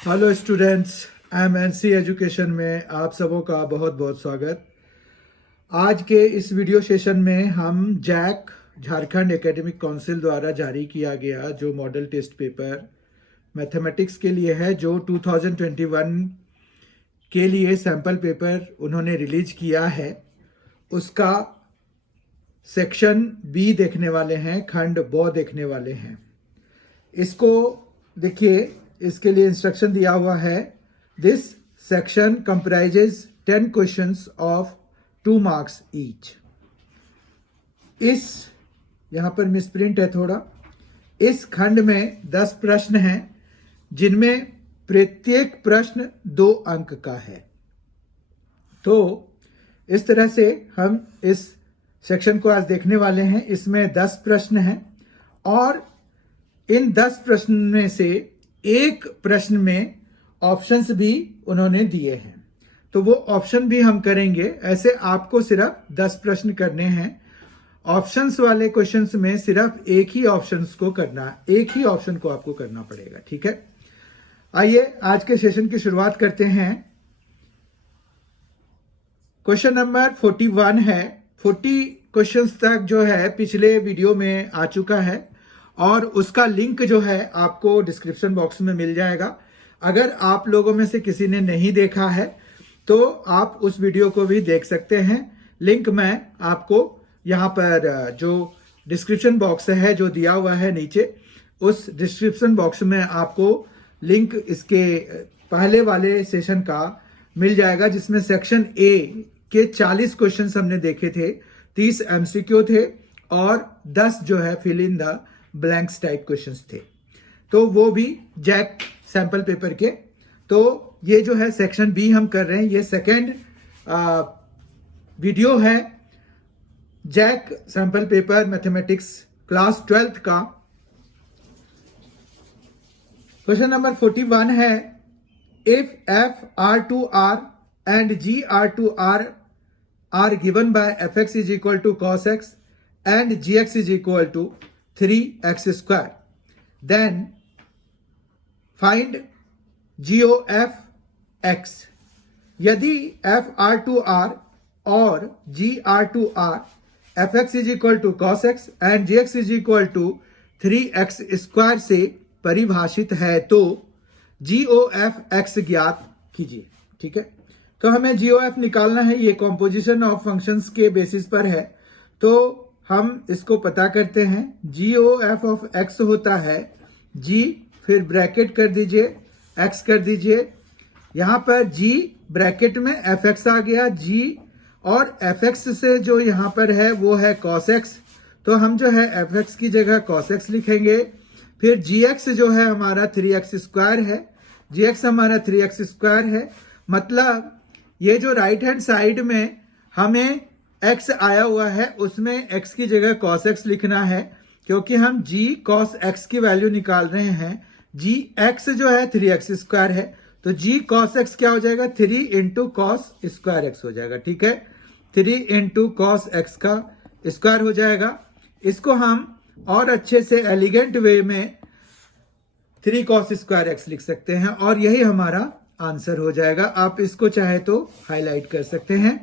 Hello students, MNC education में आप सबों का बहुत बहुत स्वागत। आज के इस वीडियो सेशन में हम जैक झारखंड एकेडमिक काउंसिल द्वारा जारी किया गया जो मॉडल टेस्ट पेपर मैथमेटिक्स के लिए है, जो 2021 के लिए सैम्पल पेपर उन्होंने रिलीज किया है, उसका सेक्शन बी देखने वाले हैं, खंड ब देखने वाले हैं। इसको देखिए, इसके लिए इंस्ट्रक्शन दिया हुआ है। This section comprises 10 questions of 2 marks each. इस यहाँ पर मिसप्रिंट है थोड़ा। इस खंड में 10 प्रश्न हैं जिनमें प्रत्येक प्रश्न 2 अंक का है। तो इस तरह से हम इस सेक्शन को आज देखने वाले हैं। इसमें 10 प्रश्न हैं और इन 10 प्रश्न में से एक प्रश्न में ऑप्शंस भी उन्होंने दिए हैं, तो वो ऑप्शन भी हम करेंगे। ऐसे आपको सिर्फ 10 प्रश्न करने हैं। ऑप्शंस वाले क्वेश्चंस में सिर्फ एक ही ऑप्शंस को करना, एक ही ऑप्शन को आपको करना पड़ेगा, ठीक है। आइए आज के सेशन की शुरुआत करते हैं। क्वेश्चन नंबर 41 है। 40 क्वेश्चंस तक जो है पिछले वीडियो में आ चुका है और उसका लिंक जो है आपको डिस्क्रिप्शन बॉक्स में मिल जाएगा। अगर आप लोगों में से किसी ने नहीं देखा है तो आप उस वीडियो को भी देख सकते हैं। लिंक मैं आपको यहाँ पर जो डिस्क्रिप्शन बॉक्स है जो दिया हुआ है नीचे, उस डिस्क्रिप्शन बॉक्स में आपको लिंक इसके पहले वाले सेशन का मिल जाएगा, जिसमें सेक्शन ए के 40 क्वेश्चन हमने देखे थे, 30 एमसीक्यू थे और 10 जो है fill in the blanks type questions थे। तो वो भी जैक सैंपल पेपर के। तो ये जो है सेक्शन बी हम कर रहे हैं। ये सेकंड वीडियो है JAC sample paper mathematics class 12th का। क्वेश्चन नंबर 41 है। If F R to R and G R to R given by F X is equal to cos X and G X is equal to 3x square, then find GOF x। यदि f r to r और g r to r fx is equal to cos x and gx is equal to 3x square से परिभाषित है तो GOF x ज्ञात कीजिए, ठीक है। तो हमें GOF निकालना है। ये कॉम्पोजिशन ऑफ फंक्शंस के बेसिस पर है, तो हम इसको पता करते हैं। GOF ऑफ x होता है g, फिर ब्रैकेट कर दीजिए, x कर दीजिए। यहां पर g ब्रैकेट में fx आ गया, g और fx से जो यहां पर है वो है cos x, तो हम जो है fx की जगह cos x लिखेंगे। फिर gx जो है हमारा 3x स्क्वायर है, gx हमारा 3x स्क्वायर है। मतलब ये जो राइट हैंड साइड में हमें x आया हुआ है उसमें x की जगह cos x लिखना है, क्योंकि हम g cos x की वैल्यू निकाल रहे हैं। g x जो है 3x स्क्वायर है, तो g cos x क्या हो जाएगा, 3 इंटू कॉस स्क्वायर x हो जाएगा, ठीक है। 3 इंटू कॉस x का स्क्वायर हो जाएगा। इसको हम और अच्छे से एलिगेंट वे में 3 cos स्क्वायर x लिख सकते हैं और यही हमारा आंसर हो जाएगा। आप इसको चाहे तो हाईलाइट कर सकते हैं।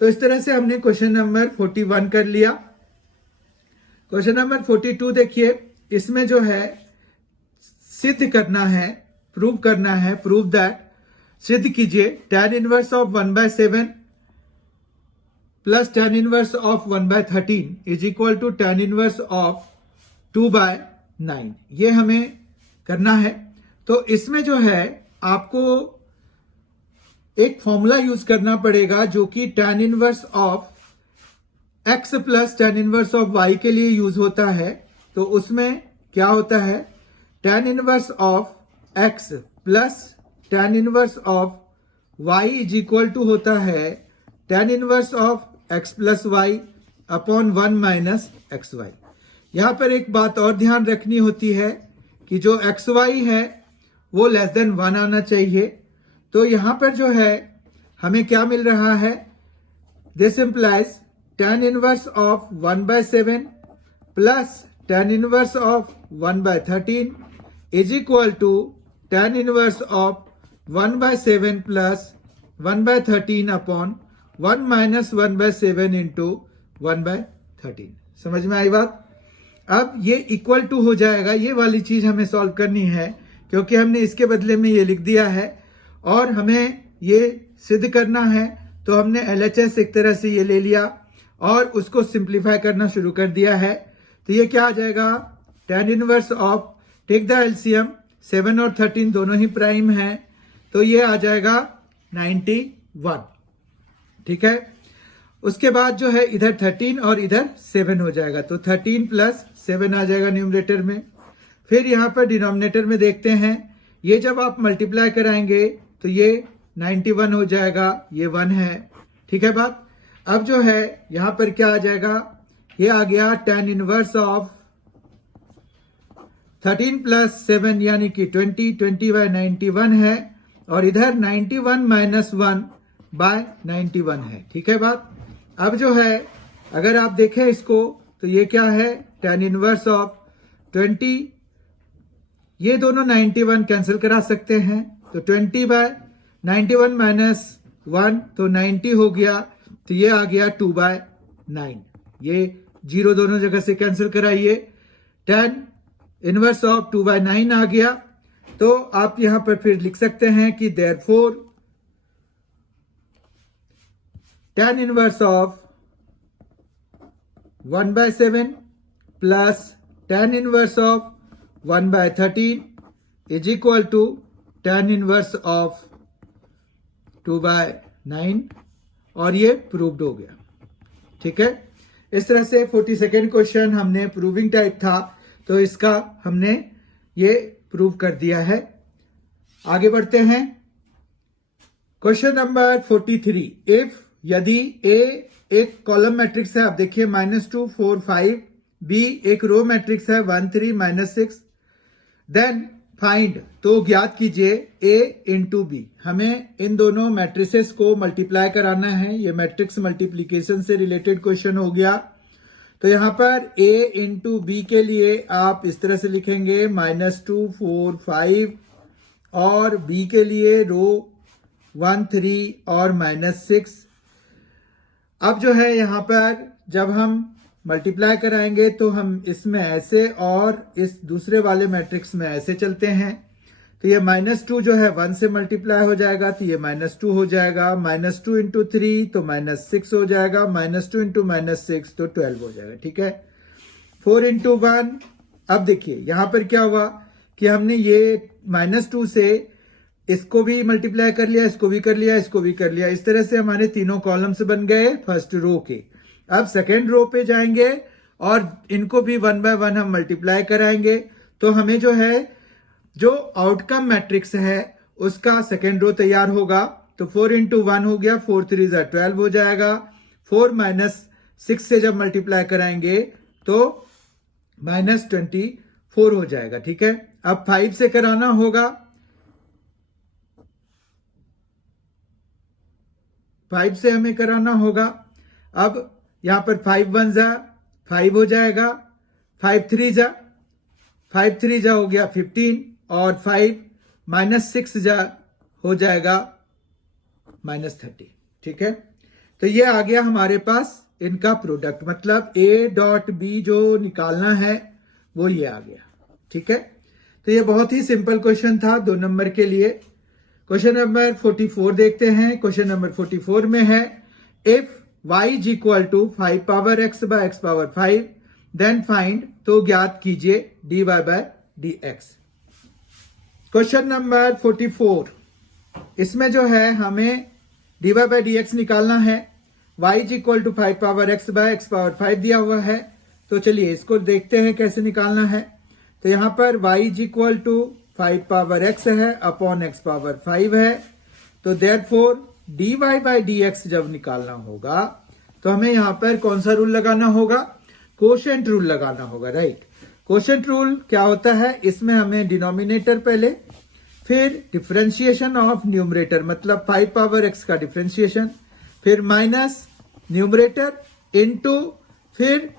तो इस तरह से हमने क्वेश्चन नंबर 41 कर लिया। क्वेश्चन नंबर 42 देखिए। इसमें जो है सिद्ध करना है, प्रूव करना है। प्रूव दैट, सिद्ध कीजिए tan inverse of 1/7 plus tan inverse of 1/13 is equal to tan inverse of 2/9। ये हमें करना है। तो इसमें जो है आपको एक फॉर्मूला यूज करना पड़ेगा जो कि tan inverse of x plus tan inverse of y के लिए यूज होता है। तो उसमें क्या होता है, tan inverse of x plus tan inverse of y is equal to होता है tan inverse of x plus Y upon 1 minus X Y. यहां पर एक बात और ध्यान रखनी होती है कि जो एक्स वाई है वो लेस देन 1 आना चाहिए। तो यहां पर जो है हमें क्या मिल रहा है, this implies tan inverse of 1/7 plus tan inverse of 1/13 is equal to tan inverse of 1/7 plus 1/13 upon 1 minus 1/7 into 1/13। समझ में आई बात? अब ये इक्वल टू हो जाएगा, ये वाली चीज हमें सॉल्व करनी है क्योंकि हमने इसके बदले में ये लिख दिया है और हमें ये सिद्ध करना है। तो हमने LHS एक तरह से ये ले लिया और उसको सिंप्लीफाई करना शुरू कर दिया है। तो ये क्या आ जाएगा, tan inverse of, take the LCM, 7 और 13 दोनों ही प्राइम है, तो ये आ जाएगा 91। ठीक है, उसके बाद जो है इधर 13 और इधर 7 हो जाएगा, तो 13 प्लस 7 आ जाएगा न्यूमरेटर में। फिर यहाँ पर डिनोमिनेटर में देखते हैं, ये जब आप मल्टीप्लाई कराएंगे तो ये 91 हो जाएगा, ये 1 है। ठीक है बात? अब जो है यहाँ पर क्या आ जाएगा, ये आ गया tan इनवर्स ऑफ 13 प्लस 7 यानी कि 20/91 है और इधर 91 माइनस 1/91 है। ठीक है बात? अब जो है अगर आप देखें इसको तो ये क्या है, tan इनवर्स ऑफ 20, ये दोनों 91 कैंसिल करा सकते हैं, तो 20/91 माइनस 1 तो 90 हो गया, तो ये आ गया 2/9। ये जीरो दोनों जगह से कैंसिल कराइए, tan इनवर्स ऑफ 2/9 आ गया। तो आप यहां पर फिर लिख सकते हैं कि therefore tan inverse of 1/7 plus tan inverse of 1/13 is equal to tan inverse of 2/9 और ये प्रूव्ड हो गया। ठीक है, इस तरह से 42nd क्वेश्चन हमने प्रूविंग टाइप था, तो इसका हमने ये प्रूव कर दिया है। आगे बढ़ते हैं, क्वेश्चन नंबर 43। इफ यदि A एक कॉलम मैट्रिक्स है, आप देखिए -2 4 5, B एक रो मैट्रिक्स है 1 3 -6, देन फाइंड, तो ज्ञात कीजिए A इंटू B। हमें इन दोनों मैट्रिसेस को मल्टीप्लाई कराना है, ये मैट्रिक्स मल्टीप्लीकेशन से रिलेटेड क्वेश्चन हो गया। तो यहां पर A इंटू B के लिए आप इस तरह से लिखेंगे -2 4 5 और B के लिए रो 1 3 और -6। अब जो है यहां पर जब हम मल्टीप्लाई कराएंगे तो हम इसमें ऐसे और इस दूसरे वाले मैट्रिक्स में ऐसे चलते हैं, तो ये -2 जो है 1 से मल्टीप्लाई हो जाएगा, तो ये -2 हो जाएगा, -2 इंटू 3 तो -6 हो जाएगा, -2 इंटू -6 तो 12 हो जाएगा। ठीक है, 4 इंटू 1। अब देखिए यहां पर क्या हुआ कि हमने ये -2 से इसको भी मल्टीप्लाई कर लिया, इसको भी कर लिया, इसको भी कर लिया, इस तरह से हमारे तीनों कॉलम्स बन गए फर्स्ट रो के। अब सेकेंड रो पे जाएंगे और इनको भी 1 बाय 1 हम मल्टीप्लाई कराएंगे, तो हमें जो है जो आउटकम मैट्रिक्स है उसका सेकेंड रो तैयार होगा। तो 4 इंटू 1 हो गया, 4 3 12 हो जाएगा, 4 माइनस 6 से जब मल्टीप्लाई कराएंगे तो -24 हो जाएगा। ठीक है, अब 5 से कराना होगा, 5 से हमें कराना होगा। अब यहां पर 5 1 जा 5 हो जाएगा, 5 3 जा हो गया 15 और 5 -6 जा हो जाएगा -30। ठीक है, तो ये आ गया हमारे पास इनका प्रोडक्ट, मतलब A.B जो निकालना है वो ये आ गया। ठीक है, तो ये बहुत ही सिंपल क्वेश्चन था 2 नंबर के लिए। क्वेश्चन नंबर 44 देखते हैं। क्वेश्चन नंबर 44 में है if y is equal to 5 power x by x power 5 then find, तो ज्ञात कीजिए dy by dx। Question number 44, इसमें जो है हमें dy बाय dx निकालना है। y is equal to 5 power x by x power 5 दिया हुआ है, तो चलिए इसको देखते हैं कैसे निकालना है। तो यहां पर y is equal to 5 power x है अपॉन x पावर 5 है, तो देयरफॉर dy बाय dx जब निकालना होगा तो हमें यहां पर कौन सा रूल लगाना होगा, कोशेंट रूल लगाना होगा। राइट, कोशेंट रूल क्या होता है, इसमें हमें डिनोमिनेटर पहले, फिर डिफरेंशिएशन ऑफ न्यूमरेटर, मतलब 5 पावर x का डिफरेंशिएशन, फिर माइनस न्यूमरेटर इनटू फिर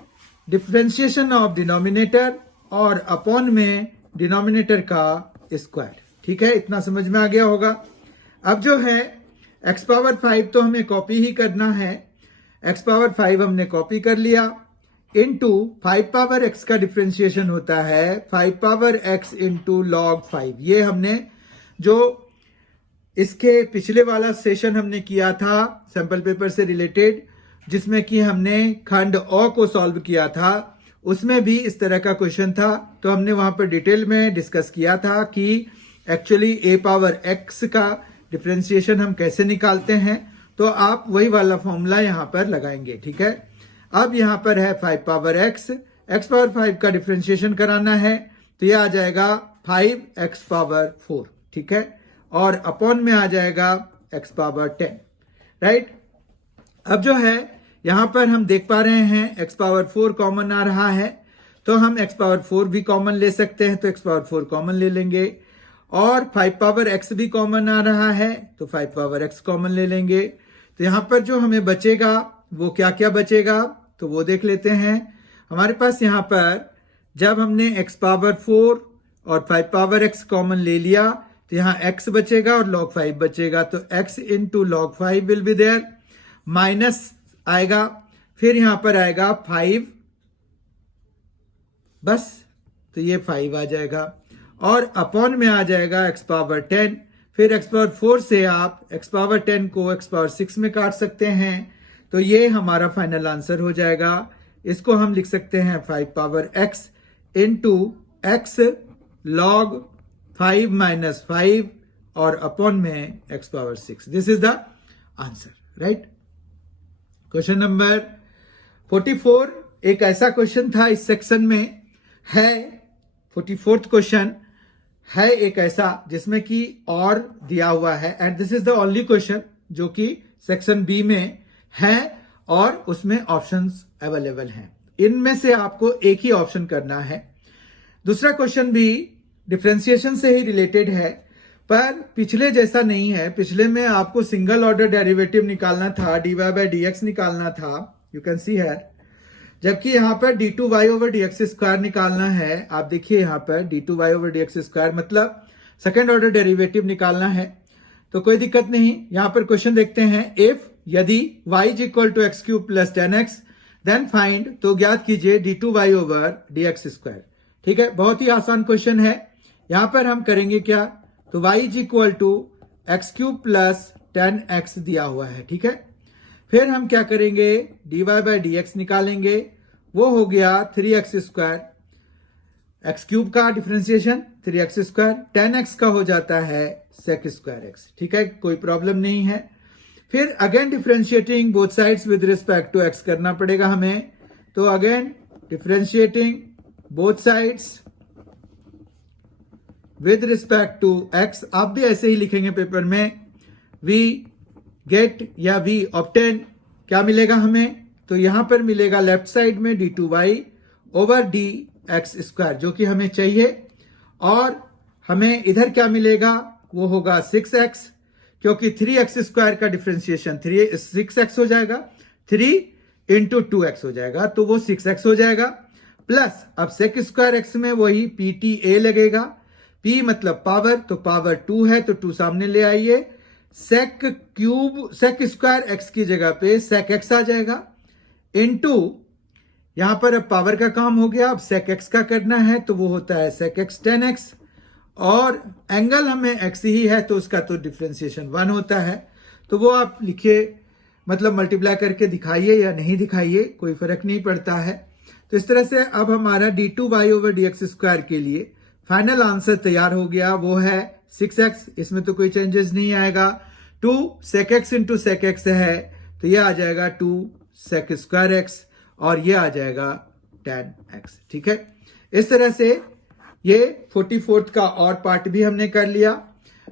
डिफरेंशिएशन ऑफ डिनोमिनेटर और अपॉन में डिनोमिनेटर का स्क्वायर। ठीक है, इतना समझ में आ गया होगा। अब जो है x पावर 5 तो हमें कॉपी ही करना है। x पावर 5 हमने कॉपी कर लिया इनटू 5 पावर x का डिफरेंशिएशन होता है 5 पावर x इनटू log 5। ये हमने जो इसके पिछले वाला सेशन हमने किया था सैंपल पेपर से रिलेटेड, जिसमें कि हमने खंड अ को सॉल्व किया था, उसमें भी इस तरह का क्वेश्चन था। तो हमने वहां पर डिटेल में डिस्कस किया था कि एक्चुअली a पावर x का डिफरेंशिएशन हम कैसे निकालते हैं। तो आप वही वाला फॉर्मूला यहां पर लगाएंगे। ठीक है, अब यहां पर है 5 पावर x पावर 5 का डिफरेंशिएशन कराना है, तो यह आ जाएगा 5x पावर 4। ठीक है, और अपॉन में आ जाएगा x पावर 10। राइट, अब जो है यहां पर हम देख पा रहे हैं x पावर 4 कॉमन आ रहा है, तो हम x पावर 4 भी कॉमन ले सकते हैं, तो x पावर 4 कॉमन ले लेंगे। और 5 पावर x भी कॉमन आ रहा है, तो 5 पावर x कॉमन ले लेंगे। तो यहां पर जो हमें बचेगा वो क्या क्या बचेगा, तो वो देख लेते हैं। हमारे पास यहां पर जब हमने x पावर 4 और 5 पावर x कॉमन ले लिया, तो यहां x बचेगा और log 5 बचेगा, तो x into log 5 will be there, minus आएगा, फिर यहां पर आएगा 5, बस, तो ये 5 आ जाएगा, और अपॉन में आ जाएगा x पावर 10। फिर x पावर 4 से आप x पावर 10 को x पावर 6 में काट सकते हैं, तो ये हमारा फाइनल आंसर हो जाएगा। इसको हम लिख सकते हैं 5 power x into x log 5 minus 5 और अपॉन में x power 6। This is the answer. Right, question number 44 एक ऐसा क्वेश्चन था इस सेक्शन में है, 44th क्वेश्चन है एक ऐसा जिसमें कि और दिया हुआ है, and this is the only question जो कि सेक्शन बी में है और उसमें ऑप्शंस अवेलेबल हैं। इनमें से आपको एक ही ऑप्शन करना है। दूसरा क्वेश्चन भी डिफरेंशिएशन से ही रिलेटेड है, पर पिछले जैसा नहीं है। पिछले में आपको सिंगल ऑर्डर डेरिवेटिव निकालना था, dy बाय dx निकालना था, यू कैन सी है, जबकि यहां पर d2y ओवर dx स्क्वायर निकालना है। आप देखिए यहां पर d2y ओवर dx स्क्वायर मतलब सेकेंड ऑर्डर डेरिवेटिव निकालना है, तो कोई दिक्कत नहीं। यहां पर क्वेश्चन देखते हैं, इफ यदि y is equal to X cube plus 10x then find, तो ज्ञात कीजिए d2y ओवर dx स्क्वायर। ठीक है, बहुत ही आसान क्वेश्चन है। यहां पर हम करेंगे क्या, तो y is equal to X cube plus 10x दिया हुआ है। ठीक है, फिर हम क्या करेंगे, dy बाय dx निकालेंगे, वो हो गया 3x स्क्वायर, एक्स क्यूब का डिफरेंशिएशन 3x स्क्वायर, 10x का हो जाता है sec स्क्वायर x। ठीक है, कोई प्रॉब्लम नहीं है। फिर again differentiating both sides with respect to x करना पड़ेगा हमें, तो again differentiating both sides with respect to x, आप भी ऐसे ही लिखेंगे पेपर में, वी गेट या वी ऑब्टेन, क्या मिलेगा हमें, तो यहां पर मिलेगा लेफ्ट साइड में d2y ओवर dx स्क्वायर जो कि हमें चाहिए, और हमें इधर क्या मिलेगा, वो होगा 6x, क्योंकि 3x स्क्वायर का डिफरेंशिएशन 6x हो जाएगा, 3 इंटू 2x हो जाएगा, तो वो 6x हो जाएगा, प्लस अब sec स्क्वायर x में वही pta लगेगा, p मतलब पावर, तो पावर 2 है तो 2 सामने ले आइए, सेक स्क्वायर x की जगह पे sec x आ जाएगा, इनटू यहां पर अब पावर का काम हो गया, अब sec x का करना है, तो वो होता है sec x 10x, और एंगल हमें x ही है तो उसका तो डिफरेंशिएशन 1 होता है, तो वो आप लिखिए, मतलब मल्टीप्लाई करके दिखाइए या नहीं दिखाइए, कोई फर्क नहीं पड़ता है। तो इस तरह से अब हमारा d2y ओवर dx स्क्वायर के लिए फाइनल आंसर तैयार हो गया, वो है 6x, इसमें तो कोई चेंजेस नहीं आएगा। 2 sec x into sec x है, तो ये आ जाएगा 2 sec स्क्वायर x, और ये आ जाएगा 10x। ठीक है, इस तरह से ये 44th का और पार्ट भी हमने कर लिया।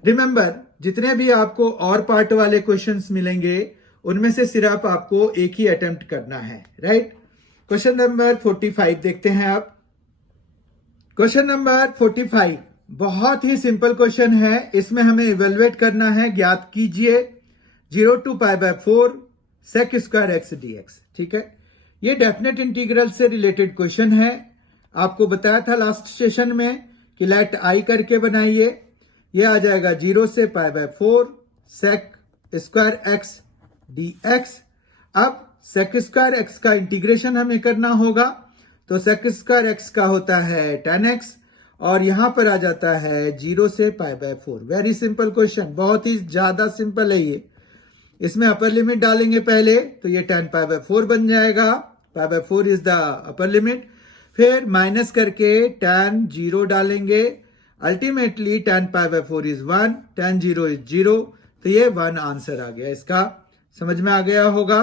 रिमेंबर, जितने भी आपको और पार्ट वाले क्वेश्चंस मिलेंगे उनमें से सिर्फ आपको एक ही अटेम्प्ट करना है। राइट, क्वेश्चन नंबर 45 देखते हैं आप। क्वेश्चन नंबर 45 बहुत ही सिंपल क्वेश्चन है, इसमें हमें इवेलुएट करना है, ज्ञात कीजिए 0 to pi by 4 sec square x dx। ठीक है, ये डेफिनेट इंटीग्रल से रिलेटेड क्वेश्चन है। आपको बताया था लास्ट सेशन में कि लेट i करके बनाइए, ये आ जाएगा 0 से π/4 sec square x D x. अब sec स्क्वायर एक्स का इंटीग्रेशन हमें करना होगा, तो sec स्क्वायर एक्स का होता है tan x और यहां पर आ जाता है 0 से π/4। वेरी सिंपल क्वेश्चन, बहुत ही ज्यादा सिंपल है ये। इसमें अपर लिमिट डालेंगे पहले तो ये tan π/4 बन जाएगा, π/4 इज द अपर लिमिट। फिर माइनस करके tan 0 डालेंगे, ultimately tan π/4 is 1, tan 0 is 0, तो ये 1 आंसर आ गया इसका। समझ में आ गया होगा।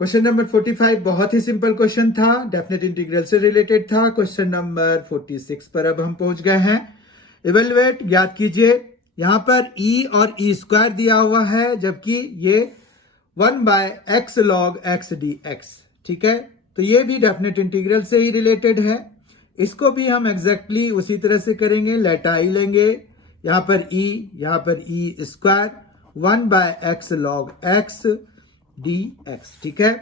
क्वेश्चन नंबर 45 बहुत ही सिंपल क्वेश्चन था, डेफिनेट इंटीग्रल से रिलेटेड था। क्वेश्चन नंबर 46 पर अब हम पहुंच गए हैं। इवेलुएट याद कीजिए, यहां पर e और e स्क्वायर दिया हुआ है, जबकि ये 1/x log x dx, ठीक है। तो ये भी डेफिनेट इंटीग्रल से ही रिलेटेड है। इसको भी हम एग्जैक्टली उसी तरह से करेंगे, लेट आई लेंगे, यहां पर e, यहां पर e square 1/x log x dx, ठीक है।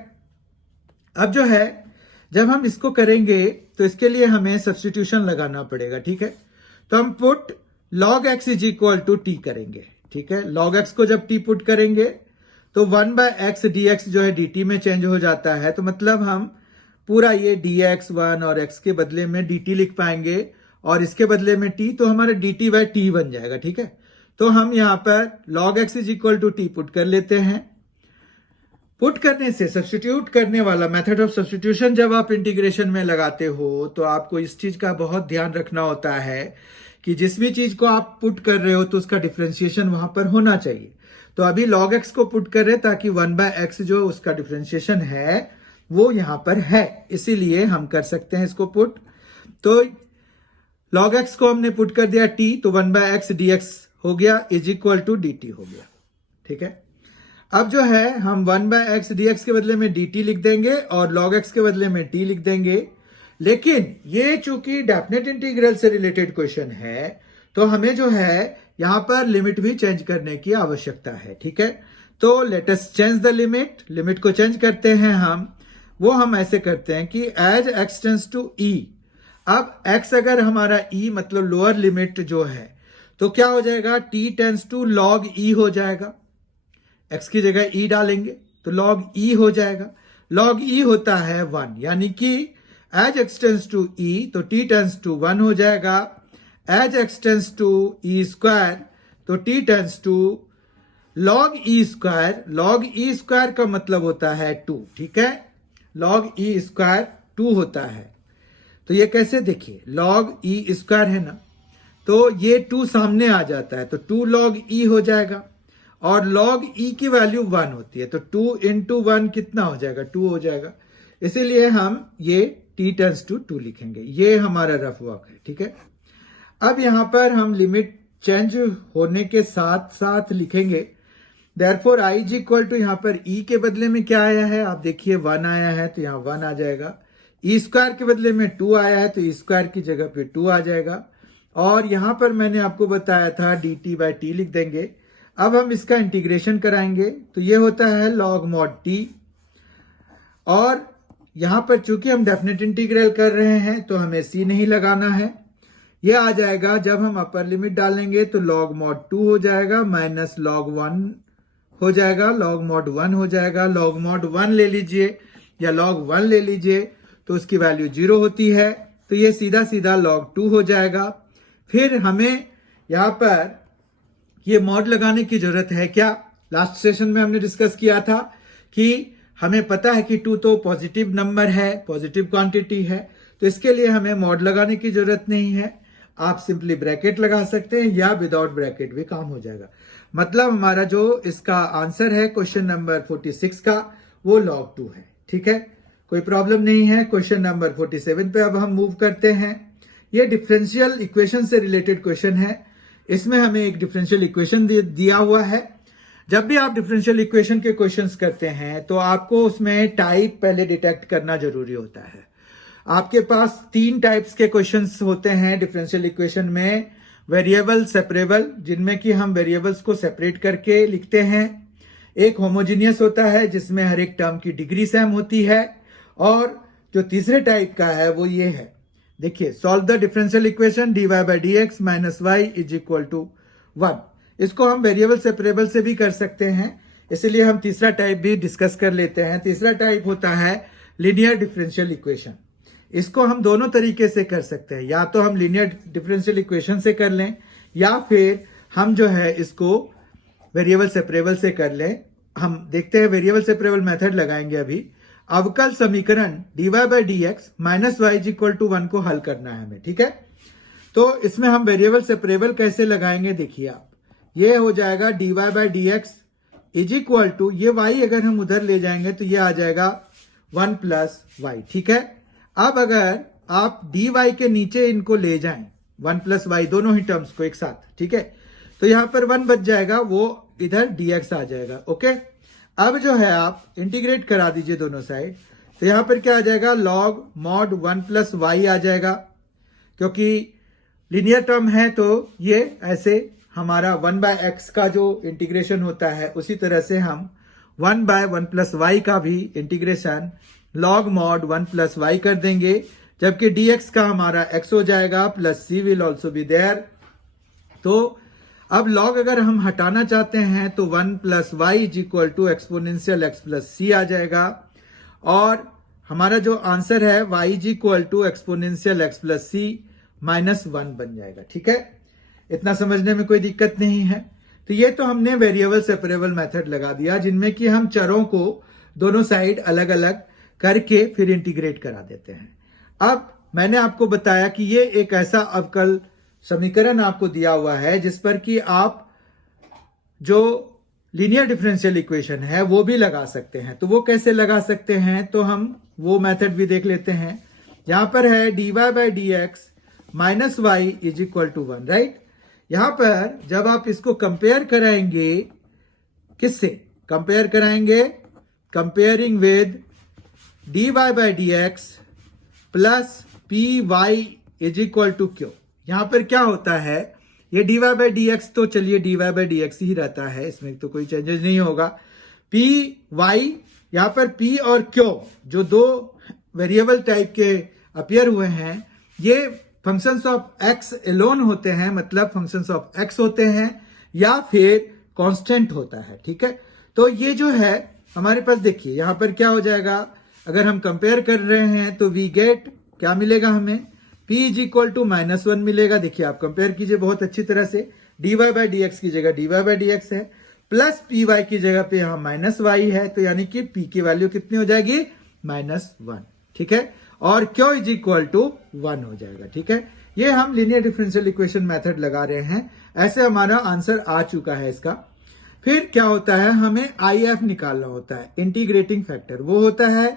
अब जो है जब हम इसको करेंगे तो इसके लिए हमें सब्स्टिट्यूशन लगाना पड़ेगा, ठीक है। तो हम put log x is equal to T करेंगे, ठीक है। log x को जब t पुट करेंगे तो 1/x dx जो है dt में चेंज हो जाता है, तो मतलब हम पूरा ये dx 1 और x के बदले में dt लिख पाएंगे और इसके बदले में t, तो हमारा dt/t बन जाएगा, ठीक है। तो हम यहां पर log x is equal to T put कर लेते हैं। पुट करने से सब्स्टिट्यूट करने वाला मेथड ऑफ सब्स्टिट्यूशन जब आप इंटीग्रेशन में लगाते हो तो आपको इस चीज का बहुत ध्यान रखना होता है कि जिस भी चीज को आप पुट कर रहे हो तो उसका डिफरेंशिएशन वहां पर होना चाहिए। तो अभी log x को पुट कर रहे हैं ताकि 1/x जो उसका डिफरेंशिएशन है वो यहां पर है, इसीलिए हम कर सकते हैं इसको पुट। तो log x को हमने पुट कर दिया t, तो 1/x dx हो गया इज इक्वल टू dt हो गया, ठीक है। अब जो है हम 1/x dx के बदले में dt लिख देंगे और log x के बदले में t लिख देंगे। लेकिन ये चूंकि डेफिनेट इंटीग्रल से रिलेटेड क्वेश्चन है तो हमें जो है यहां पर लिमिट भी चेंज करने की आवश्यकता है, ठीक है। तो let us change the limit, limit को चेंज करते हैं वो हम ऐसे करते हैं कि as x tends to e। अब x अगर हमारा e मतलब लोअर लिमिट जो है तो क्या हो जाएगा, t tends to log e हो जाएगा। x की जगह e डालेंगे तो log e हो जाएगा। log e होता है 1, यानी कि as x tends to e तो t टेंड्स टू 1 हो जाएगा। As x tends to e square तो t tends to log e square. log e square का मतलब होता है 2, ठीक है। log e स्क्वायर 2 होता है। तो ये कैसे देखिए, log e स्क्वायर है ना, तो ये 2 सामने आ जाता है तो 2 log e हो जाएगा और log e की वैल्यू 1 होती है, तो 2 इंटू 1 कितना हो जाएगा, 2 हो जाएगा। इसीलिए हम ये t टेंड्स टू 2 लिखेंगे। ये हमारा रफ वर्क है, ठीक है। अब यहां पर हम लिमिट चेंज होने के साथ साथ लिखेंगे therefore i is equal to, यहां पर e के बदले में क्या आया है, आप देखिए 1 आया है तो यहां 1 आ जाएगा। e स्क्वायर के बदले में 2 आया है तो e स्क्वायर की जगह पे 2 आ जाएगा। और यहां पर मैंने आपको बताया था dt/t लिख देंगे। अब हम इसका इंटीग्रेशन कराएंगे तो ये होता है log mod t, और यहां पर चूंकि हम डेफिनेट इंटीग्रल कर रहे हैं तो हमें c नहीं लगाना है। ये आ जाएगा जब हम अपर लिमिट डालेंगे तो log mod 2 हो जाएगा माइनस log 1 हो जाएगा, log mod 1 हो जाएगा। log mod 1 ले लीजिए या log 1 ले लीजिए तो उसकी वैल्यू 0 होती है, तो ये सीधा सीधा log 2 हो जाएगा। फिर हमें यहां पर ये मॉड लगाने की जरूरत है क्या, लास्ट सेशन में हमने डिस्कस किया था कि हमें पता है कि 2 तो पॉजिटिव नंबर है, पॉजिटिव क्वांटिटी है, तो इसके लिए हमें मॉड लगाने की जरूरत नहीं है। आप सिंपली ब्रैकेट लगा सकते हैं या विदाउट ब्रैकेट भी काम हो जाएगा। मतलब हमारा जो इसका आंसर है क्वेश्चन नंबर 46 का वो log 2 है, ठीक है, कोई प्रॉब्लम नहीं है। क्वेश्चन नंबर 47 पे अब हम मूव करते हैं। ये डिफरेंशियल इक्वेशन से रिलेटेड क्वेश्चन है। इसमें हमें एक डिफरेंशियल इक्वेशन दिया हुआ है। जब भी आप डिफरेंशियल इक्वेशन के क्वेश्चंस करते हैं तो आपको उसमें टाइप पहले डिटेक्ट करना जरूरी होता है। आपके पास 3 टाइप्स के क्वेश्चंस होते हैं डिफरेंशियल इक्वेशन में, वेरिएबल, सेपरेबल, जिनमें कि हम वेरिएबल्स को सेपरेट करके लिखते हैं। एक होमोजीनियस होता है जिसमें हर एक टर्म की डिग्री सेम होती है, और जो तीसरे टाइप का है वो ये है देखिए solve the differential equation dy by D X minus Y is equal to 1। इसको हम वेरिएबल सेपरेबल से भी कर सकते हैं, इसीलिए हम तीसरा टाइप भी डिस्कस कर लेते हैं। तीसरा टाइप होता है लीनियर डिफरेंशियल इक्वेशन। इसको हम दोनों तरीके से कर सकते हैं, या तो हम लीनियर डिफरेंशियल इक्वेशन से कर लें या फिर हम जो है इसको वेरिएबल सेपरेबल से कर लें। हम देखते हैं वेरिएबल सेपरेबल मेथड लगाएंगे अभी। अवकल समीकरण dy by D X minus Y is equal to 1 को हल करना है हमें, ठीक है। तो इसमें हम वेरिएबल सेपरेबल कैसे लगाएंगे, देखिए आप, ये हो जाएगा dy by D X is equal to, ये y अगर हम उधर ले जाएंगे तो ये आ जाएगा 1 प्लस वाई, ठीक है। अब अगर आप dy के नीचे इनको ले जाएं 1 प्लस वाई दोनों ही टर्म्स को एक साथ, ठीक है, तो यहां पर 1 बच जाएगा, वो इधर dx आ जाएगा। ओके, अब जो है आप इंटीग्रेट करा दीजिए दोनों साइड, तो यहां पर क्या आ जाएगा, लॉग मॉड 1 प्लस वाई आ जाएगा, क्योंकि लीनियर टर्म है तो ये ऐसे हमारा 1 बाय एक्स का जो इंटीग्रेशन होता है उसी तरह से हम 1 बाय 1 प्लस वाई का भी integration log mod 1 plus Y कर देंगे, जबकि dx का हमारा x हो जाएगा plus c will also be there. तो अब लॉग अगर हम हटाना चाहते हैं तो 1 plus Y is equal to exponential X plus C आ जाएगा, और हमारा जो आंसर है y is equal to exponential X plus C minus 1 बन जाएगा, ठीक है। इतना समझने में कोई दिक्कत नहीं है। तो ये तो हमने वेरिएबल सेपरेबल मेथड लगा दिया, जिनमें कि हम चरों को दोनों साइड अलग अलग करके फिर इंटीग्रेट करा देते हैं। अब मैंने आपको बताया कि ये एक ऐसा अवकल समीकरण आपको दिया हुआ है जिस पर कि आप जो लीनियर डिफरेंशियल इक्वेशन है वो भी लगा सकते हैं। तो वो कैसे लगा सकते हैं, तो हम वो मेथड भी देख लेते हैं। यहां पर है dy by D X minus Y is equal to 1, right. यहां पर जब आप इसको कंपेयर कराएंगे, किससे कंपेयर कराएंगे, comparing with dy by D X plus P Y is equal to Q. यहां पर क्या होता है, ये dy बाई डी एक्स तो चलिए dy बाई डी एक्स ही रहता है, इसमें तो कोई चेंजेस नहीं होगा। पी वाई, यहां पर p और q जो दो वेरिएबल टाइप के अपीयर हुए हैं, ये फंक्शंस ऑफ x एलोन होते हैं, मतलब फंक्शंस ऑफ x होते हैं या फिर कांस्टेंट होता है, ठीक है। तो ये जो है हमारे पास, देखिए यहां पर क्या हो जाएगा, अगर हम कंपेयर कर रहे हैं तो वी गेट, क्या मिलेगा हमें, p is equal to minus 1 मिलेगा। देखिए आप कंपेयर कीजिए बहुत अच्छी तरह से, dy बाई डी एक्स की जगह dy बाई डी एक्स है, प्लस पी वाई की जगह पे यहां माइनस वाई है, तो यानी कि p की वैल्यू कितनी हो जाएगी, -1, ठीक है, और q इज इक्वल टू 1 हो जाएगा, ठीक है। ये हम लीनियर डिफरेंशियल इक्वेशन मेथड लगा रहे हैं, ऐसे हमारा आंसर आ चुका है इसका। फिर क्या होता है, हमें IF निकालना होता है, इंटीग्रेटिंग फैक्टर, वो होता है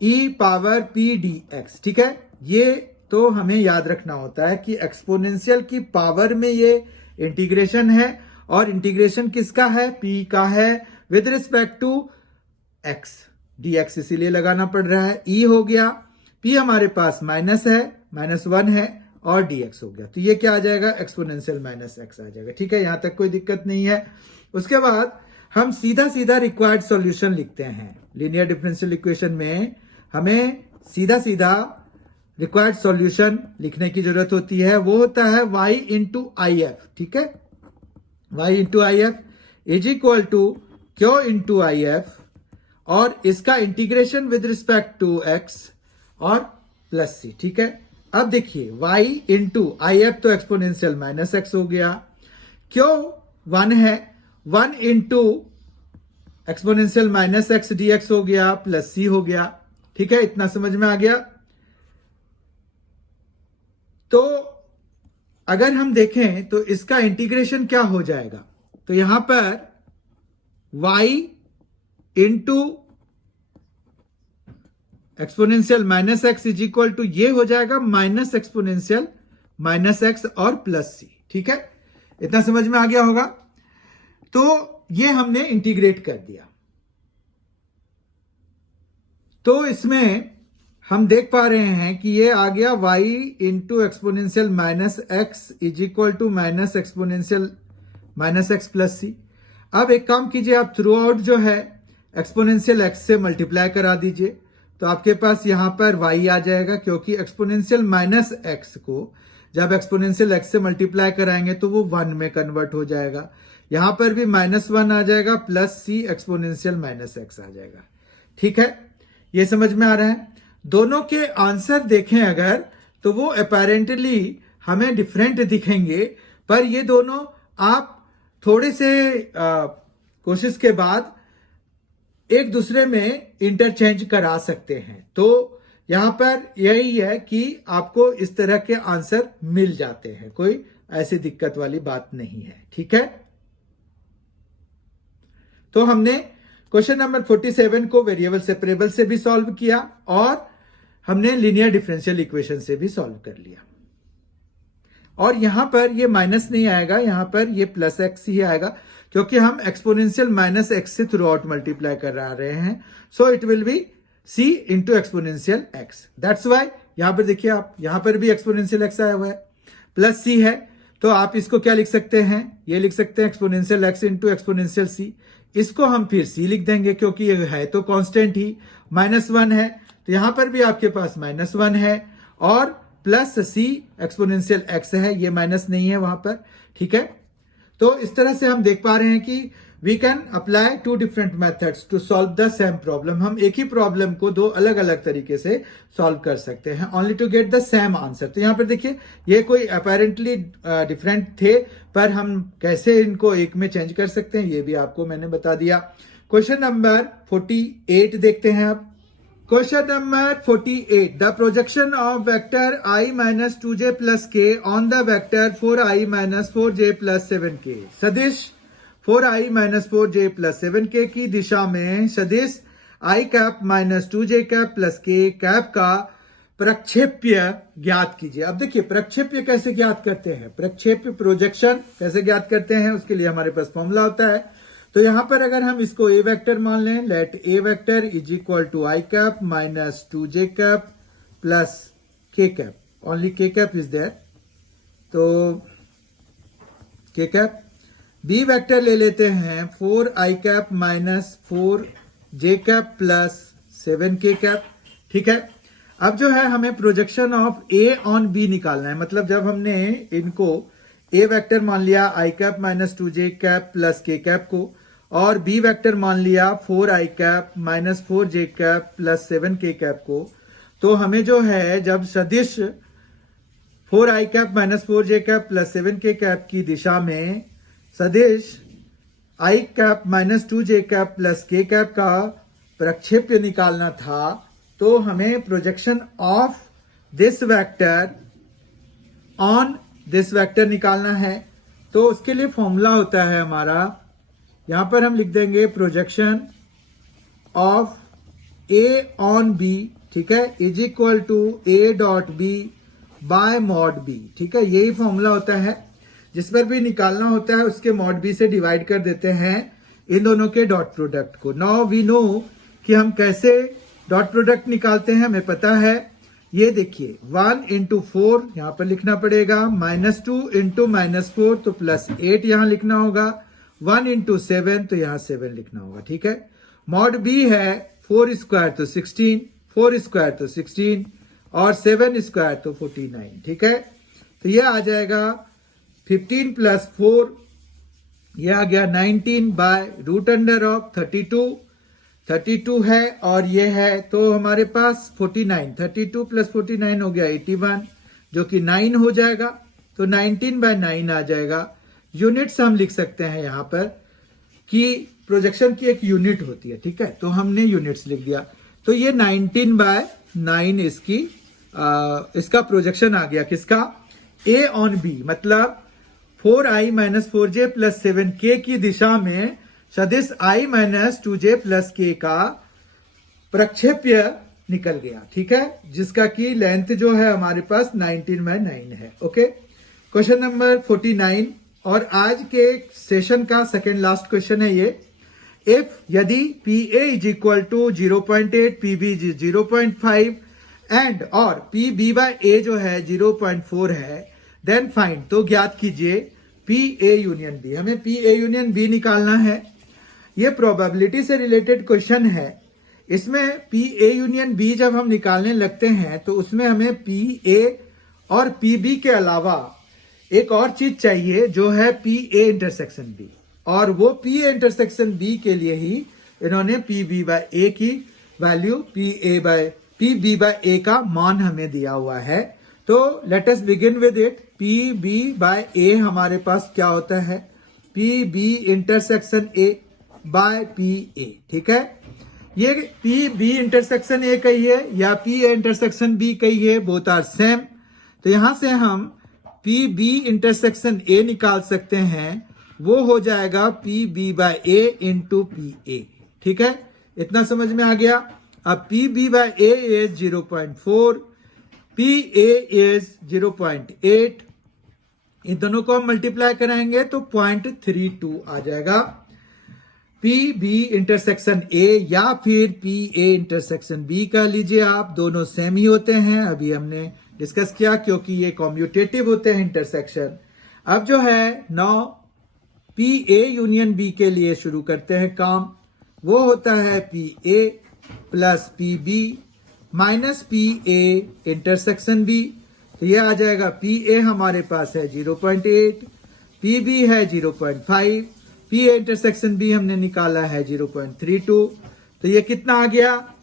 e पावर p dx, ठीक है। ये तो हमें याद रखना होता है कि एक्सपोनेंशियल की पावर में ये इंटीग्रेशन है, और इंटीग्रेशन किसका है, p का है with respect to x, dx इसीलिए लगाना पड़ रहा है। e हो गया, p हमारे पास माइनस है, -1 है, और dx हो गया, तो ये क्या आ जाएगा, एक्सपोनेंशियल माइनस x आ जाएगा, ठीक है। यहां तक कोई दिक्कत नहीं है। उसके बाद हम सीधा सीधा रिक्वायर्ड सॉल्यूशन लिखते हैं। लीनियर डिफरेंशियल इक्वेशन में हमें सीधा सीधा रिक्वायर्ड सॉल्यूशन लिखने की जरूरत होती है, वो होता है y इंटू आई एफ, ठीक है। y into I F is equal to q into I F, और इसका integration with respect to x और प्लस c, ठीक है। अब देखिए y इंटू आई एफ तो एक्सपोनेंशियल माइनस x हो गया, q 1 है, 1 into exponential minus x dx हो गया, प्लस c हो गया, ठीक है। इतना समझ में आ गया। तो अगर हम देखें तो इसका इंटीग्रेशन क्या हो जाएगा, तो यहां पर y into exponential minus X is equal to, ये हो जाएगा माइनस एक्सपोनेंशियल माइनस एक्स और प्लस सी, ठीक है। इतना समझ में आ गया होगा। तो ये हमने इंटीग्रेट कर दिया, तो इसमें हम देख पा रहे हैं कि ये आ गया y into exponential minus X is equal to minus exponential minus X plus C. अब एक काम कीजिए, आप थ्रू आउट जो है एक्सपोनेंशियल x से मल्टीप्लाई करा दीजिए, तो आपके पास यहां पर y आ जाएगा, क्योंकि एक्सपोनेंशियल माइनस एक्स को जब एक्सपोनेंशियल x से मल्टीप्लाई कराएंगे तो वो 1 में कन्वर्ट हो जाएगा। यहां पर भी -1 आ जाएगा plus c exponential minus X आ जाएगा। ठीक है, ये समझ में आ रहा है। दोनों के आंसर देखें अगर तो वो अपेरेंटली हमें डिफरेंट दिखेंगे, पर ये दोनों आप थोड़े से कोशिश के बाद एक दूसरे में इंटरचेंज करा सकते हैं। तो यहां पर यही है कि आपको इस तरह के आंसर मिल जाते हैं, कोई ऐसी दिक्कत वाली बात नहीं है। ठीक है, तो हमने क्वेश्चन नंबर 47 को वेरिएबल सेपरेबल से भी सॉल्व किया और हमने लीनियर डिफरेंशियल इक्वेशन से भी सॉल्व कर लिया। और यहां पर ये माइनस नहीं आएगा, यहां पर ये प्लस एक्स ही आएगा, क्योंकि हम एक्सपोनेंशियल माइनस एक्स से थ्रू आउट मल्टीप्लाई कर रहे हैं। So it will be c into exponential x. That's why यहां पर देखिए आप, यहां पर भी एक्सपोनेंशियल एक्स आया हुआ है, प्लस c है, तो आप इसको क्या लिख सकते हैं, ये लिख सकते हैं exponential x into exponential c। इसको हम फिर c लिख देंगे, क्योंकि ये है तो कांस्टेंट ही, -1 है तो यहां पर भी आपके पास -1 है और प्लस c एक्सपोनेंशियल x है, ये माइनस नहीं है वहां पर। ठीक है, तो इस तरह से हम देख पा रहे हैं कि we can apply 2 different methods to solve the same problem. हम एक ही प्रॉब्लम को 2 अलग अलग तरीके से सॉल्व कर सकते हैं only to get the same answer. तो यहां पर देखिए ये कोई अपेरेंटली डिफरेंट थे, पर हम कैसे इनको एक में चेंज कर सकते हैं ये भी आपको मैंने बता दिया। क्वेश्चन नंबर 48 देखते हैं आप। Question number 48. The projection of vector I minus 2j plus k on the vector 4i minus 4j plus 7k. सदिश 4i minus 4j plus 7k की दिशा में सदिश i cap minus 2j cap plus k cap का प्रक्षेप्य ज्ञात कीजिए। अब देखिए प्रक्षेप्य कैसे ज्ञात करते हैं, प्रक्षेप्य प्रोजेक्शन कैसे ज्ञात करते हैं, उसके लिए हमारे पास फॉर्मूला होता है। तो यहां पर अगर हम इसको ए वेक्टर मान लें, let A vector is equal to I cap minus 2j cap plus K cap, only K cap is there, तो के कैप। बी वेक्टर ले लेते हैं 4i cap minus 4j cap plus 7k cap. ठीक है, अब जो है हमें projection of A on B निकालना है, मतलब जब हमने इनको ए वेक्टर मान लिया i cap minus 2j cap plus k cap को, और बी वेक्टर मान लिया 4i cap minus 4j cap plus 7k cap को, तो हमें जो है जब सदिश 4i cap minus 4j cap plus 7k cap की दिशा में सदिश i cap minus 2j cap plus k cap का प्रक्षेप्य निकालना था, तो हमें projection of this vector on this vector निकालना है। तो उसके लिए फॉर्मूला होता है हमारा, यहां पर हम लिख देंगे projection of A on B, ठीक है, is equal to A dot B by mod B. ठीक है, यही फॉर्मूला होता है, जिस पर भी निकालना होता है उसके मॉड बी से डिवाइड कर देते हैं इन दोनों के डॉट प्रोडक्ट को। नाउ वी नो कि हम कैसे डॉट प्रोडक्ट निकालते हैं, हमें पता है। ये देखिए 1 इंटू 4 यहां पर लिखना पड़ेगा, -2 इंटू -4 तो +8 यहां लिखना होगा, 1 इंटू 7 तो यहां 7 लिखना होगा। ठीक है, मॉड बी है 4 स्क्वायर तो 16, 4 स्क्वायर तो 16 और 7 स्क्वायर तो 49। ठीक है, तो ये आ जाएगा 15 प्लस 4, ये आ गया 19 बाय रूट अंडर ऑफ 32 है, और ये है तो हमारे पास 49, 32 प्लस 49 हो गया 81, जो कि 9 हो जाएगा, तो 19 बाय 9 आ जाएगा। यूनिट्स हम लिख सकते हैं यहां पर कि प्रोजेक्शन की एक यूनिट होती है। ठीक है, तो हमने यूनिट्स लिख दिया, तो ये 19 बाय 9 इसका प्रोजेक्शन आ गया, किसका, ए ऑन बी, मतलब 4i minus 4j plus 7k की दिशा में सदिश i minus 2j plus k का प्रक्षेप्य निकल गया। ठीक है, जिसका की लेंथ जो है हमारे पास 19 बाय 9 है। ओके, क्वेश्चन नंबर 49 और आज के सेशन का सेकेंड लास्ट क्वेश्चन है ये। इफ यदि PA is equal to 0.8, PB 0.5 and और PB बाय A जो है 0.4 है, देन फाइंड, तो ज्ञात कीजिए PA यूनियन B। हमें PA यूनियन B निकालना है। ये प्रोबेबिलिटी से रिलेटेड क्वेश्चन है, इसमें पी ए यूनियन बी जब हम निकालने लगते हैं तो उसमें हमें पी ए और पी बी के अलावा एक और चीज चाहिए जो है पी ए इंटरसेक्शन बी, और वो पी ए इंटरसेक्शन बी के लिए ही इन्होंने पी बी बाय ए की value P B by A का मान हमें दिया हुआ है। तो let us begin with it. P B by A हमारे पास क्या होता है, P B intersection A by P A. ठीक है, ये पी बी इंटरसेक्शन ए कहिए या पी ए इंटरसेक्शन बी कहिए, बोथ आर सेम। तो यहां से हम पी बी इंटरसेक्शन ए निकाल सकते हैं, वो हो जाएगा P B by A into P A. ठीक है, इतना समझ में आ गया। अब P B by A is 0.4, P A is 0.8, इन दोनों को हम मल्टीप्लाई कराएंगे तो 0.32 आ जाएगा। पी बी इंटरसेक्शन ए या फिर पी ए इंटरसेक्शन बी कह लीजिए आप, दोनों सेम ही होते हैं, अभी हमने डिस्कस किया, क्योंकि ये कॉम्यूटेटिव होते हैं इंटरसेक्शन। अब जो है now P A union B के लिए शुरू करते हैं काम। वो होता है P A plus P B minus P A intersection B. तो ये आ जाएगा पी ए हमारे पास है 0.8, पी बी है 0.5, पी ए इंटरसेक्शन बी हमने निकाला है 0.32। तो ये कितना आ गया,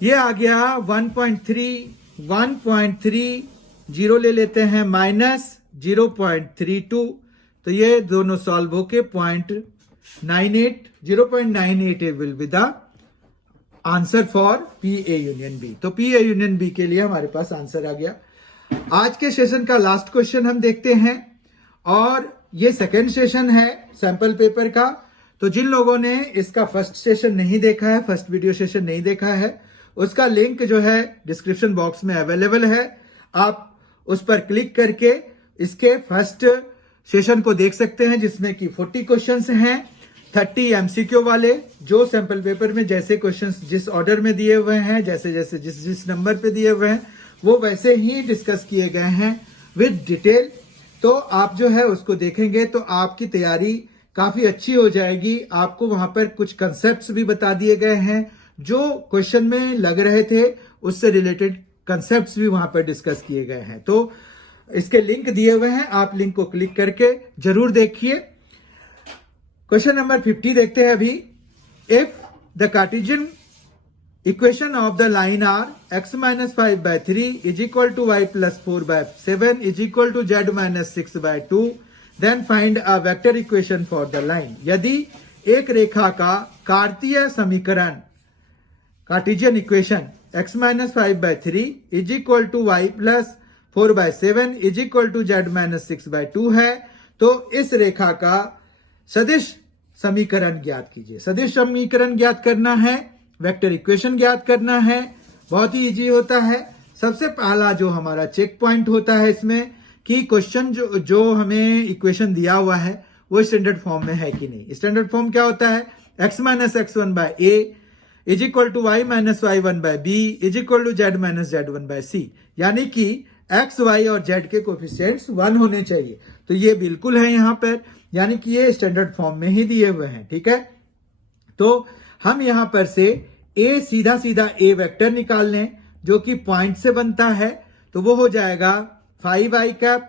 ये आ गया 1.3 जीरो ले लेते हैं माइनस 0.32। तो ये दोनों सॉल्व होके 0.98 will be the answer for P A union B. तो पी ए यूनियन बी के लिए हमारे पास आंसर आ गया। आज के सेशन का लास्ट क्वेश्चन हम देखते हैं, और ये सेकेंड सेशन है सैंपल पेपर का। तो जिन लोगों ने इसका फर्स्ट सेशन नहीं देखा है, फर्स्ट वीडियो सेशन नहीं देखा है, उसका लिंक जो है डिस्क्रिप्शन बॉक्स में अवेलेबल है। आप उस पर क्लिक करके इसके फर्स्ट सेशन को देख सकते हैं, जिसमें कि 40 क्वेश्चंस हैं, 30 एमसीक्यू वाले, जो सैंपल पेपर में जैसे क्वेश्चंस जिस ऑर्डर में दिए हुए हैं, जैसे जैसे जिस नंबर पे दिए हुए हैं, वो वैसे ही डिस्कस किए गए हैं विद डिटेल। तो आप जो है उसको देखेंगे तो आपकी तैयारी काफी अच्छी हो जाएगी। आपको वहां पर कुछ कंसेप्ट्स भी बता दिए गए हैं, जो क्वेश्चन में लग रहे थे उससे रिलेटेड कंसेप्ट्स भी वहां पर डिस्कस किए गए हैं। तो इसके लिंक दिए हुए हैं, आप लिंक को क्लिक करके जरूर देखिए। क्वेश्चन नंबर 50 देखते हैं अभी। If the Cartesian equation of the line are x minus 5/3 is equal to y plus 4/7 is equal to z minus 6/2, then find a vector equation for the line। यदि एक रेखा का कार्तीय समीकरण Cartesian equation x minus 5/3 is equal to y plus 4/7 is equal to z minus 6/2 है, तो इस रेखा का सदिश समीकरण ज्ञात कीजिए। सदिश समीकरण ज्ञात करना है, वेक्टर इक्वेशन ज्ञात करना है, बहुत ही इजी होता है। सबसे पहला जो हमारा चेक पॉइंट होता है इसमें कि क्वेश्चन जो हमें इक्वेशन दिया हुआ है वो स्टैंडर्ड फॉर्म में है कि नहीं। स्टैंडर्ड फॉर्म क्या होता है, x minus x1/a is equal to y minus y1/b is equal to z minus z1/c, यानी कि x, y और z के कोफिशिएंट्स 1 होने चाहिए। तो ये बिल्कुल है यहाँ पर, यानी कि ये स्टैंडर्ड फॉर्म में ही दिए हुए हैं। ठीक है, तो हम यहां पर से a सीधा सीधा a वेक्टर निकाल लें, जो कि पॉइंट से बनता है। तो वो हो जाएगा 5i cap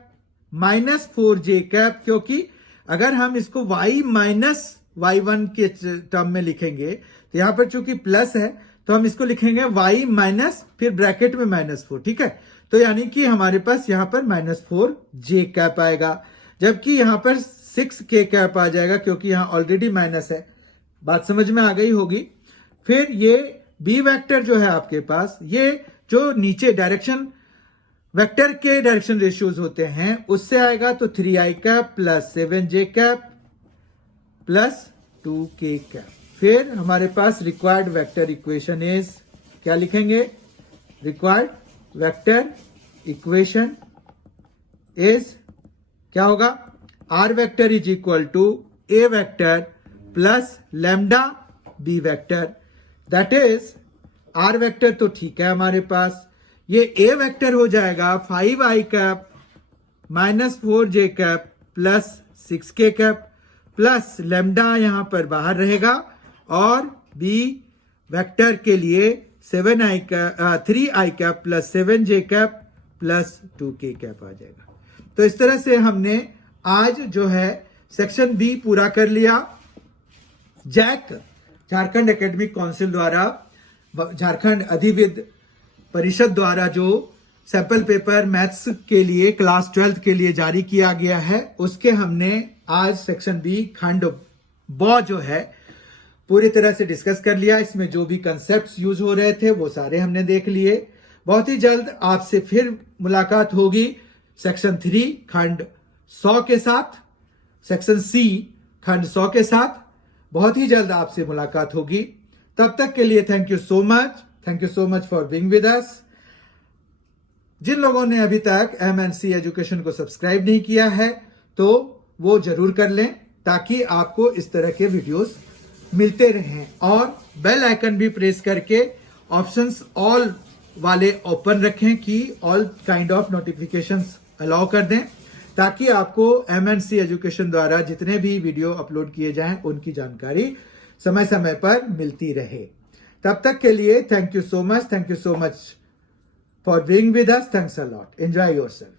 minus 4j cap, क्योंकि अगर हम इसको y माइनस y1 के टर्म में लिखेंगे तो यहां पर चूंकि प्लस है तो हम इसको लिखेंगे y माइनस फिर ब्रैकेट में -4। ठीक है, तो यानी कि हमारे पास यहां पर -4j कैप आएगा, जबकि यहां पर 6k कैप आ जाएगा, क्योंकि यहां ऑलरेडी माइनस है। बात समझ में आ गई होगी। फिर ये बी वेक्टर जो है आपके पास, ये जो नीचे डायरेक्शन वेक्टर के डायरेक्शन रेशियोज होते हैं उससे आएगा, तो 3i cap plus 7j cap plus 2k cap. फिर हमारे पास रिक्वायर्ड वेक्टर इक्वेशन इज, क्या लिखेंगे, रिक्वायर्ड वेक्टर इक्वेशन इज क्या होगा, r vector is equal to a vector plus lambda b vector. That is r vector तो ठीक है हमारे पास, ये a वेक्टर हो जाएगा 5i cap minus 4j cap plus 6k cap plus lambda यहां पर बाहर रहेगा, और b वेक्टर के लिए 3i cap plus 7j cap plus 2k cap आ जाएगा। तो इस तरह से हमने आज जो है सेक्शन बी पूरा कर लिया। जैक झारखंड एकेडमिक काउंसिल द्वारा, झारखंड अधिविद्य परिषद द्वारा जो सैंपल पेपर मैथ्स के लिए क्लास 12th के लिए जारी किया गया है, उसके हमने आज सेक्शन बी खंड ब जो है पूरी तरह से डिस्कस कर लिया। इसमें जो भी कंसेप्ट्स यूज हो रहे थे वो सारे हमने देख लिए। बहुत ही जल्द आपसे फिर मुलाकात होगी सेक्शन 3 खंड 100 के साथ, सेक्शन सी खंड 100 के साथ। बहुत ही जल्द आपसे मुलाकात होगी। तब तक के लिए thank you so much for being with us. जिन लोगों ने अभी तक MNC एजुकेशन को सब्सक्राइब नहीं किया है तो वो जरूर कर लें, ताकि आपको इस तरह के वीडियोस मिलते रहें। और बेल आइकन भी प्रेस करके ऑप्शंस ऑल वाले ओपन रखें कि all kind of notifications allow कर दें, ताकि आपको MNC एजुकेशन द्वारा जितने भी वीडियो अपलोड किए जाएं उनकी जानकारी समय समय पर मिलती रहे। तब तक के लिए thank you so much for being with us. Thanks a lot. Enjoy yourself.